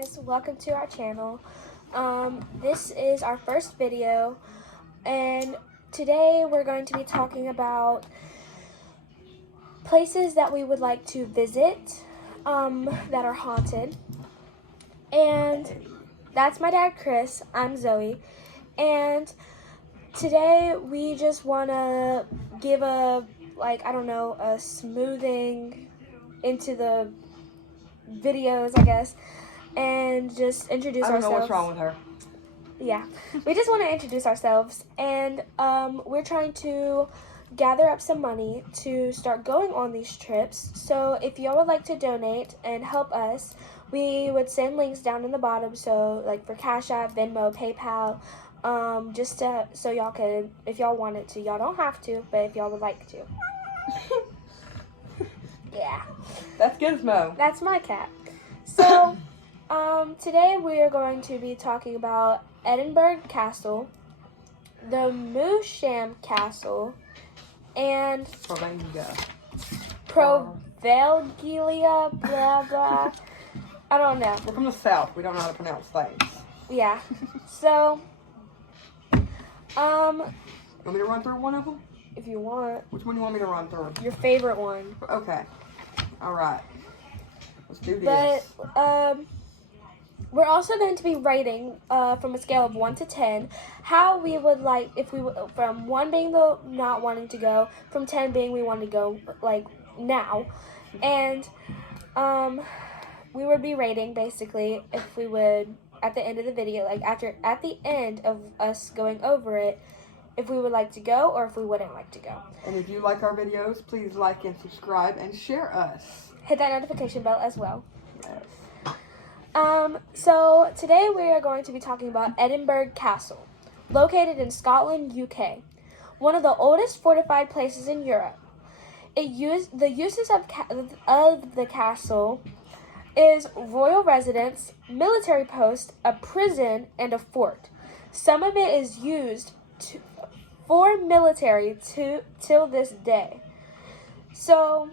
guys, welcome to our channel. This is our first video, and today we're going to be talking about places that we would like to visit that are haunted. And that's my dad, Chris. I'm Zoe, and today we just want to give a smoothing into the videos, I guess, and just introduce ourselves. I don't know what's wrong with her. Yeah, we just want to introduce ourselves, and we're trying to gather up some money to start going on these trips. So if y'all would like to donate and help us, we would send links down in the bottom. So like for Cashapp, Venmo, PayPal, so y'all could, if y'all wanted to. Y'all don't have to, but if y'all would like to. Yeah. That's Gizmo. That's my cat. So, today we are going to be talking about Edinburgh Castle, the Moosham Castle, and Provelgia, blah, blah. I don't know. We're from the South. We don't know how to pronounce things. Yeah. So, You want me to run through one of them? if you want. Which one do you want me to run through? Your favorite one. Okay. All right. Let's do this. But, we're also going to be rating, from a scale of 1 to 10, how we would like, from 1 being the not wanting to go, from 10 being we want to go, like, now. And, we would be rating, basically, if we would, at the end of the video, at the end of us going over it, if we would like to go or if we wouldn't like to go. And if you like our videos, please like and subscribe and share us. Hit that notification bell as well. Yes. So today we are going to be talking about Edinburgh Castle, located in Scotland, UK, one of the oldest fortified places in Europe. The uses of the castle is royal residence, military post, a prison, and a fort. Some of it is used for military till this day. So,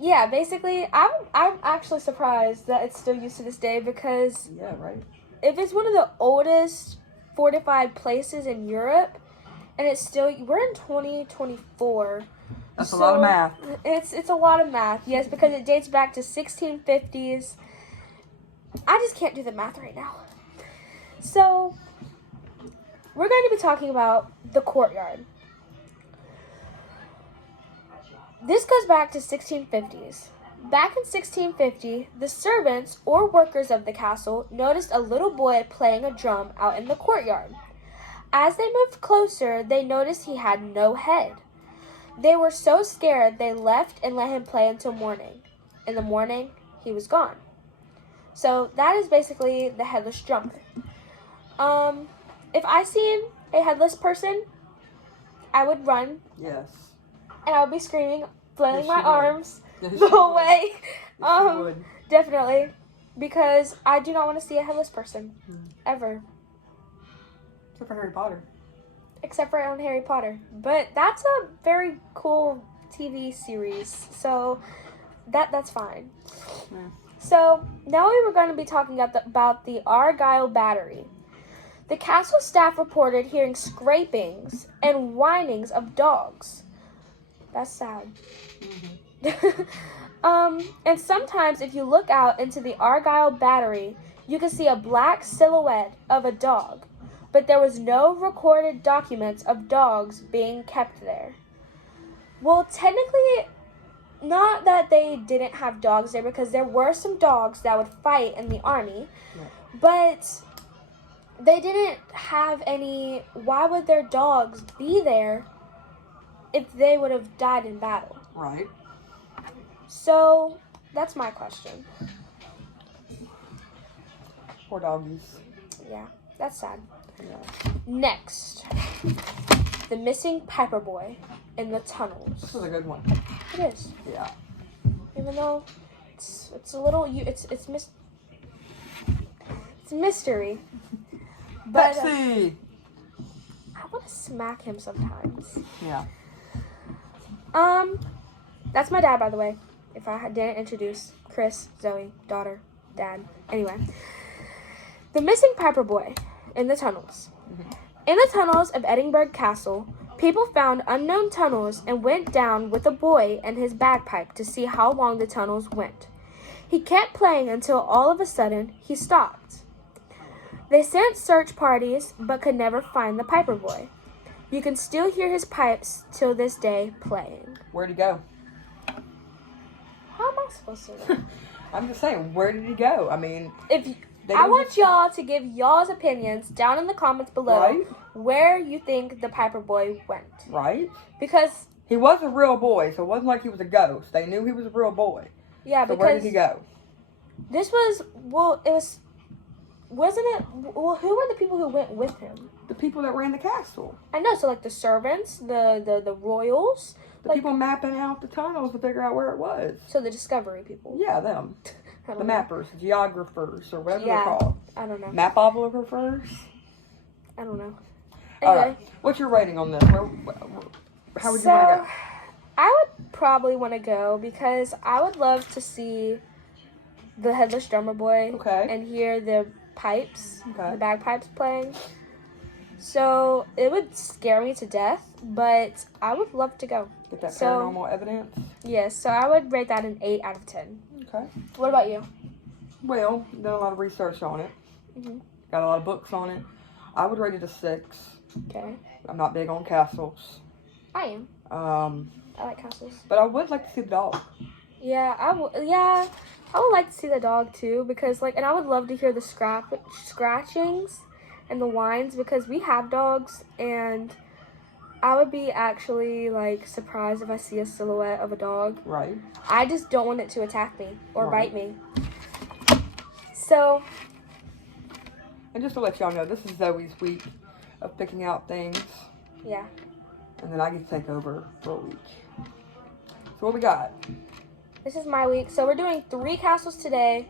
yeah, basically, I'm actually surprised that it's still used to this day, because yeah, right. If it's one of the oldest fortified places in Europe, and we're in 2024. That's a lot of math. It's a lot of math, yes, because it dates back to 1650s. I just can't do the math right now. So, we're going to be talking about the courtyard. This goes back to 1650s. Back in 1650, the servants or workers of the castle noticed a little boy playing a drum out in the courtyard. As they moved closer, they noticed he had no head. They were so scared they left and let him play until morning. In the morning, he was gone. So that is basically the headless drummer. If I seen a headless person, I would run. Yes. And I would be screaming, flailing my would. arms Yes, the you whole would. way. Yes, you would. Definitely. Because I do not want to see a headless person. Ever. Except for Harry Potter. Except for on Harry Potter. But that's a very cool TV series. So that's fine. Yeah. So now we were going to be talking about the Argyle Battery. The castle staff reported hearing scrapings and whinings of dogs. That's sad. And sometimes if you look out into the Argyle Battery, you can see a black silhouette of a dog. But there was no recorded documents of dogs being kept there. Well, technically, not that they didn't have dogs there, because there were some dogs that would fight in the army. Yeah. But they didn't have any. Why would their dogs be there if they would have died in battle? Right. So, that's my question. Poor doggies. Yeah, that's sad. Yeah. Next, the missing Piper Boy in the tunnels. This is a good one. It is. Yeah. Even though it's a little, it's mystery. But Betsy! I want to smack him sometimes. Yeah. That's my dad, by the way. If I didn't introduce Chris, Zoe, daughter. Dad. Anyway. The missing Piper boy in the tunnels. In the tunnels of Edinburgh Castle, people found unknown tunnels and went down with a boy and his bagpipe to see how long the tunnels went. He kept playing until all of a sudden he stopped. They sent search parties but could never find the Piper boy. You can still hear his pipes till this day playing. Where'd he go? How am I supposed to know? I'm just saying, where did he go? I mean, I want y'all to give y'all's opinions down in the comments below, right? Where you think the Piper boy went. Right? Because he was a real boy, so it wasn't like he was a ghost. They knew he was a real boy. Yeah, so because where did he go? This was, wasn't it, who were the people who went with him? The people that ran the castle. I know, so like the servants, the royals. The people mapping out the tunnels to figure out where it was. So the discovery people. Yeah, them. The mappers, geographers, or whatever they're called. I don't know. Mapographers? I don't know. Anyway. All right. What's your rating on this? How would you want to go? I would probably want to go because I would love to see the Headless Drummer Boy and hear the pipes, the bagpipes playing. So it would scare me to death, but I would love to go. Get that paranormal evidence? Yes, so I would rate that an 8 out of 10. Okay. What about you? Well, done a lot of research on it. Got a lot of books on it. I would rate it a 6. Okay. I'm not big on castles. I am. I like castles. But I would like to see the dog. Yeah, I would like to see the dog too because and I would love to hear the scratchings and the whines because we have dogs and I would be actually surprised if I see a silhouette of a dog. Right. I just don't want it to attack me or bite me. So. And just to let y'all know, this is Zoe's week of picking out things. Yeah. And then I get to take over for a week. So what we got? This is my week. So we're doing 3 castles today.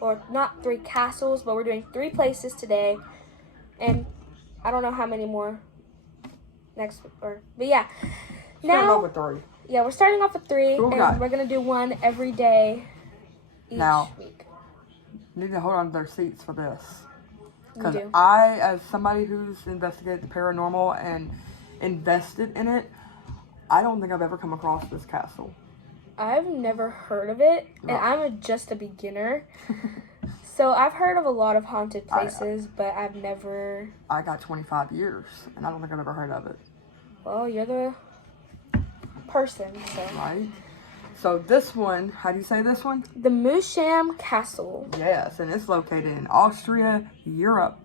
Or not 3 castles, but we're doing 3 places today. And I don't know how many more next week. But yeah. Starting off with 3. Yeah, we're starting off with 3. So and we're going to do 1 every day each week. You need to hold on to their seats for this. Because do. I, as somebody who's investigated the paranormal and invested in it, I don't think I've ever come across this castle. I've never heard of it, and I'm just a beginner. So I've heard of a lot of haunted places, but I've never... I got 25 years, and I don't think I've ever heard of it. Well, you're the person, so... Right. So this one, how do you say this one? The Musham Castle. Yes, and it's located in Austria, Europe.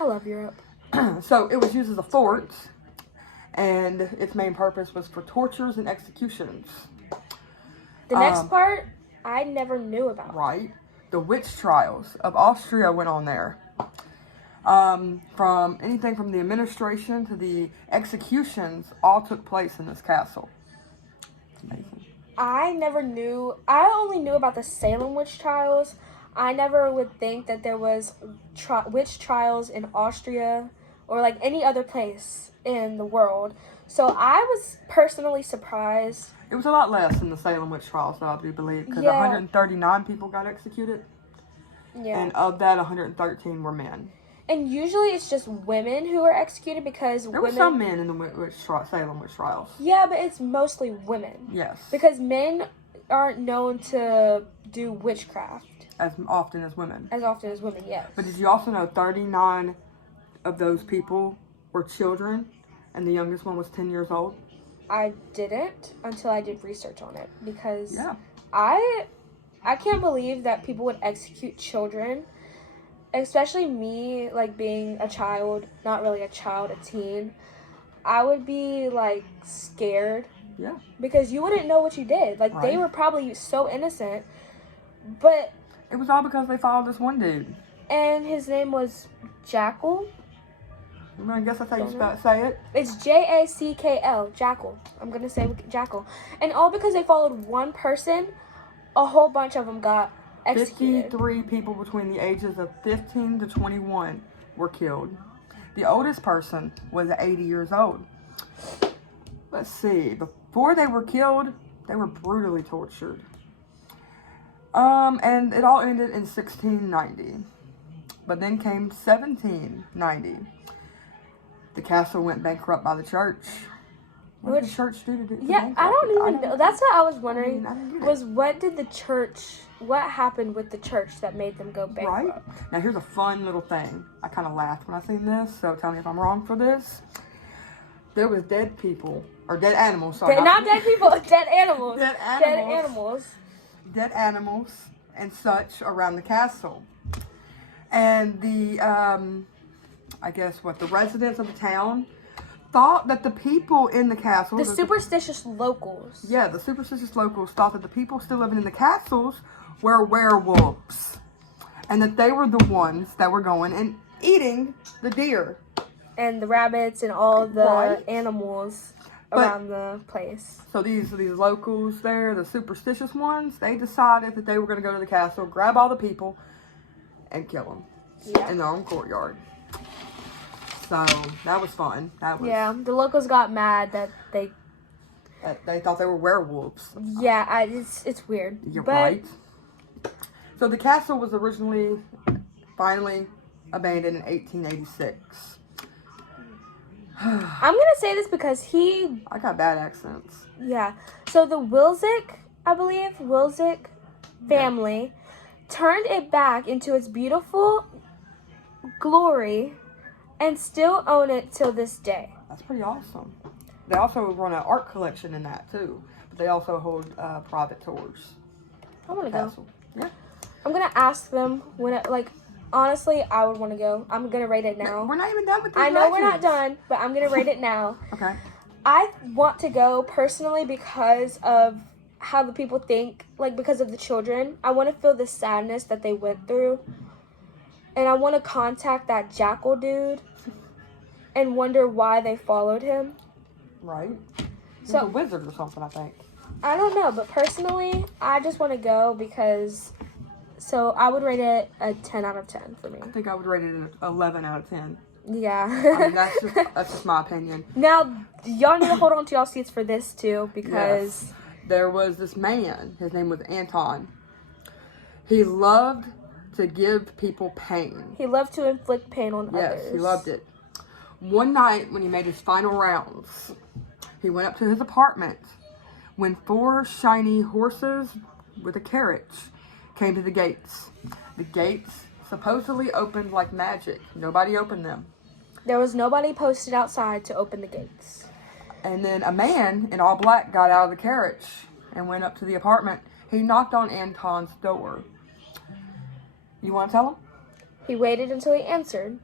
I love Europe. So it was used as a fort, and its main purpose was for tortures and executions. The next part, I never knew about. Right. The witch trials of Austria went on there. From anything from the administration to the executions all took place in this castle. Amazing. I never knew. I only knew about the Salem witch trials. I never would think that there was witch trials in Austria or any other place in the world. So I was personally surprised. It was a lot less than the Salem witch trials, though, I do believe, because 139 people got executed. Yeah. And of that, 113 were men. And usually it's just women who are executed because there were some men in the Salem witch trials. Yeah, but it's mostly women. Yes. Because men aren't known to do witchcraft. As often as women. As often as women, yes. But did you also know 39 of those people were children, and the youngest one was 10 years old? I didn't until I did research on it because I can't believe that people would execute children. Especially me, being a child, not really a child, a teen, I would be, scared. Yeah. Because you wouldn't know what you did. They were probably so innocent, but... It was all because they followed this one dude. And his name was Jackal. I guess that's how you say it. It's Jackl, Jackal. I'm going to say Jackal. And all because they followed one person, a whole bunch of them got executed. 53 people between the ages of 15 to 21 were killed. The oldest person was 80 years old. Let's see. Before they were killed, they were brutally tortured. And it all ended in 1690. But then came 1790. The castle went bankrupt by the church. What did the church do to do? Yeah, I don't even know. That's what I was wondering. I didn't get it. Was what happened with the church that made them go bankrupt? Right? Now, here's a fun little thing. I kind of laughed when I seen this, so tell me if I'm wrong for this. There was dead people, or dead animals, sorry. Not dead people, dead animals. Dead animals. Dead animals. Dead animals and such around the castle. And the, I guess the residents of the town thought that the people in the castle... The superstitious locals. Yeah, the superstitious locals thought that the people still living in the castles were werewolves. And that they were the ones that were going and eating the deer. And the rabbits and all the Right. animals around the place. So these locals there, the superstitious ones, they decided that they were going to go to the castle, grab all the people, and kill them in their own courtyard. So that was fun. The locals got mad that they thought they were werewolves. Yeah, it's weird. You're right. So the castle was finally abandoned in 1886. I'm gonna say this because I got bad accents. Yeah. So the Wilczek family turned it back into its beautiful glory and still own it till this day. That's pretty awesome. They also run an art collection in that too. But they also hold private tours. I want to go. Yeah. I'm gonna ask them honestly, I would want to go. I'm gonna rate it now. We're not even done with these I know we're not legends. done, but I'm gonna rate it now. Okay. I want to go personally because of how the people think, because of the children. I want to feel the sadness that they went through. And I want to contact that jackal dude and wonder why they followed him. Right. He's So a wizard or something, I think. I don't know, but personally, I just want to go because... So I would rate it a 10 out of 10 for me. I think I would rate it an 11 out of 10. Yeah. I mean, that's just my opinion. Now, y'all need to hold on to y'all seats for this too, because... Yes. There was this man. His name was Anton. He loved to give people pain. He loved to inflict pain on others. Yes, he loved it. One night, when he made his final rounds, he went up to his apartment when 4 shiny horses with a carriage came to the gates. The gates supposedly opened like magic. Nobody opened them. There was nobody posted outside to open the gates. And then a man in all black got out of the carriage and went up to the apartment. He knocked on Anton's door. You want to tell him? He waited until he answered.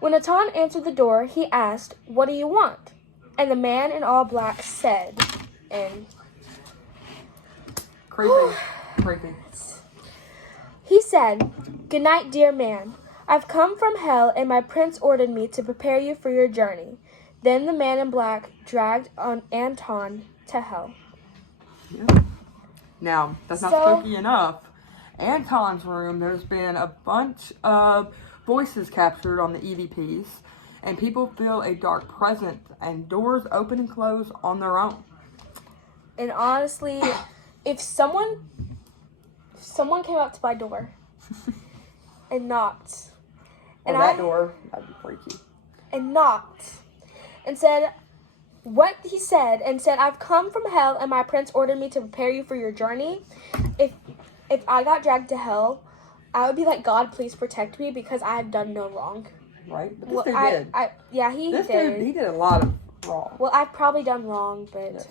When Anton answered the door, he asked, "What do you want?" And the man in all black said, and... Creepy. He said, "Good night, dear man. I've come from hell, and my prince ordered me to prepare you for your journey." Then the man in black dragged on Anton to hell. Yeah. Now, that's not spooky enough. Anton's room, there's been a bunch of voices captured on the EVPs, and people feel a dark presence, and doors open and close on their own. And honestly, if someone came up to my door and knocked, Or that door, that'd be freaky. And knocked, and said what he said, and said, "I've come from hell, and my prince ordered me to prepare you for your journey." If I got dragged to hell, I would be like, "God, please protect me because I have done no wrong." Right? But this dude did. He this did. Dude, he did a lot of wrong. Well, I've probably done wrong, but Yes.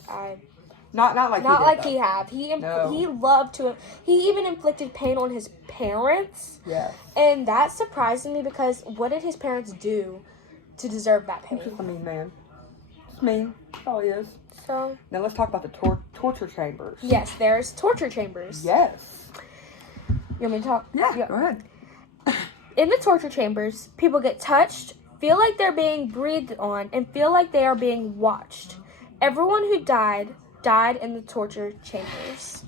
Not like he he have. No. He loved to. He even inflicted pain on his parents. Yeah. And that surprised me because what did his parents do to deserve that pain? He's just a mean man. Just mean. That's all he is. So now let's talk about the torture chambers. Yes, there's torture chambers. Yes. You want me to talk? Yeah. Go ahead. In the torture chambers, people get touched, feel like they're being breathed on, and feel like they are being watched. Everyone who died in the torture chambers.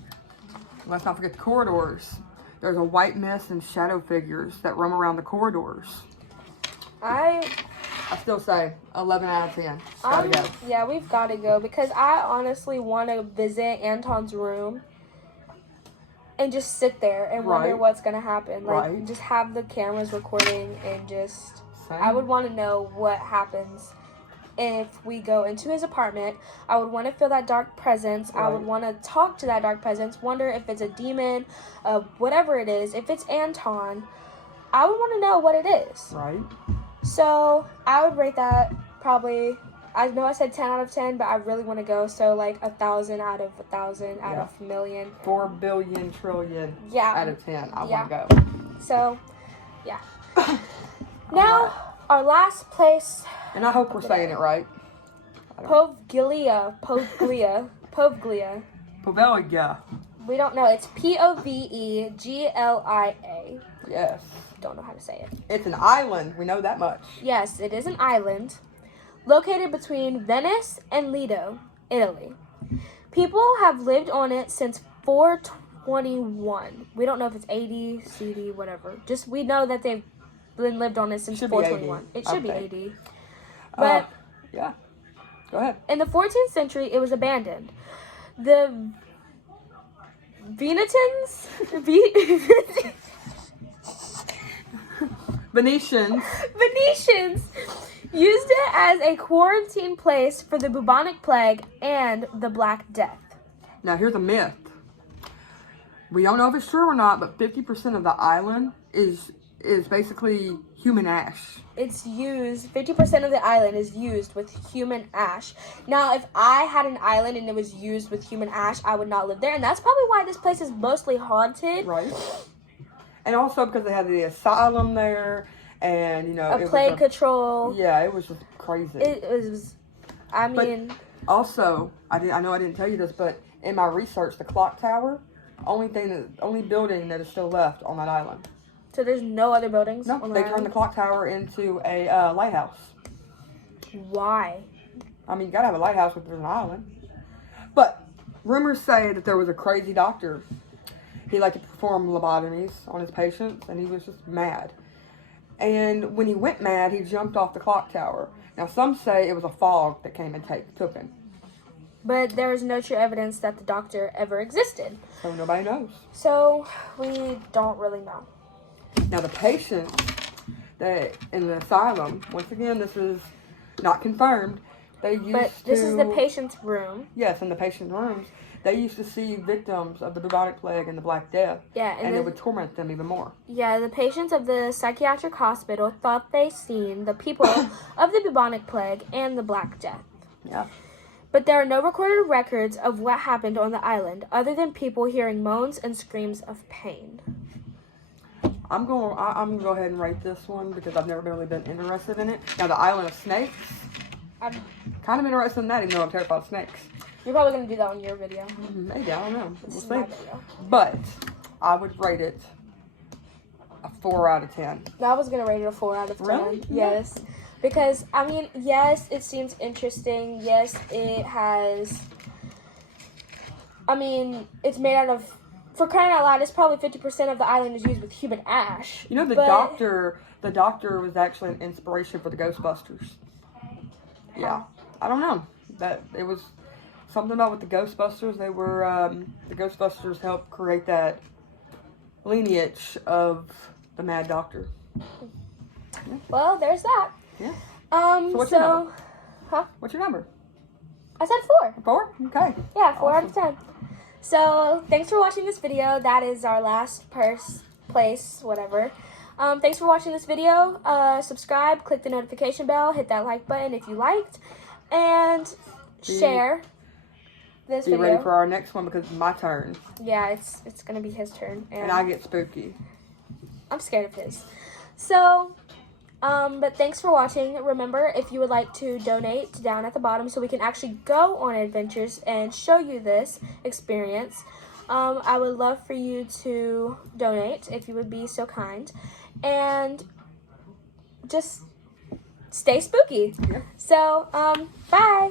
Let's not forget the corridors. There's a white mist and shadow figures that roam around the corridors. I still say 11 out of 10. Gotta go. Yeah, we've got to go because I honestly want to visit Anton's room. and just sit there and wonder Right. what's gonna happen. Like, Right. just have the cameras recording and just. Same. I would want to know what happens if we go into his apartment. I would want to feel that dark presence. I would Right. want to talk to that dark presence. Wonder if it's a demon, whatever it is. If it's Anton, I would want to know what it is. Right. So I would rate that probably. I know I said 10 out of 10, but I really want to go. So like 1,000 out of 1,000 out of a million. 4 billion trillion Yeah. out of 10. I Yeah. want to go. So, yeah. Now, our last place. And I hope we're saying it right. Poveglia. Poveglia. We don't know. It's Poveglia. Yes. Don't know how to say it. It's an island. We know that much. Yes, it is an island located between Venice and Lido, Italy. People have lived on it since 421. We don't know if it's AD, CD, whatever. Just we know that they've been lived on it since Should be 421. AD. It should Okay. be AD. But Yeah. Go ahead. in the 14th century, it was abandoned. The Venetians used it as a quarantine place for the bubonic plague and the Black Death. Now, here's a myth. We don't know if it's true or not, but 50% of the island is basically human ash. It's used, 50% of the island is used with human ash. Now, if I had an island and it was used with human ash, I would not live there. And that's probably why this place is mostly haunted. Right. And also because they had the asylum there and, you know. A plague control. Yeah, it was just crazy. It was, I mean. But also, I know I didn't tell you this, but in my research, the clock tower, only building that is still left on that island. So there's no other buildings? No, on they the turned island? the clock tower into a lighthouse. Why? I mean, you gotta have a lighthouse if there's an island. But rumors say that there was a crazy doctor. He liked to perform lobotomies on his patients, and he was just mad. And when he went mad, he jumped off the clock tower. Now, some say it was a fog that came and took him. But there is no true evidence that the doctor ever existed. So nobody knows. So we don't really know. Now, the patients that in the asylum, once again, this is not confirmed. But this is the patient's room. Yes, in the patient rooms, they used to see victims of the bubonic plague and the Black Death. Yeah, and it would torment them even more. Yeah, the patients of the psychiatric hospital thought they seen the people of the bubonic plague and the Black Death. Yeah. But there are no recorded records of what happened on the island, other than people hearing moans and screams of pain. I'm going to go ahead and rate this one because I've never really been interested in it. Now, the Island of Snakes, I'm kind of interested in that, even though I'm terrified of snakes. You're probably going to do that on your video. Maybe, I don't know. This is We'll my see. video. But I would rate it a 4 out of 10. I was going to rate it a 4 out of 10. Really? Yes. Because, I mean, yes, it seems interesting. Yes, it has... I mean, it's made out of... For crying out loud, it's probably 50% of the island is used with human ash. You know, the doctor was actually an inspiration for the Ghostbusters. Yeah. I don't know. That it was something about with the Ghostbusters. They were the Ghostbusters helped create that lineage of the Mad Doctor. Yeah. Well, there's that. Yeah. So what's your number? What's your number? I said 4. 4? Okay. Yeah, 4 Awesome. out of 10. So, thanks for watching this video. That is our last place, whatever. Thanks for watching this video. Subscribe, click the notification bell, hit that like button if you liked, and share this video. Be ready for our next one because it's my turn. Yeah, it's gonna be his turn. And I get spooky. I'm scared of his. So, but thanks for watching. Remember, if you would like to donate down at the bottom so we can actually go on adventures and show you this experience, I would love for you to donate if you would be so kind. And just stay spooky. Yeah. So, bye.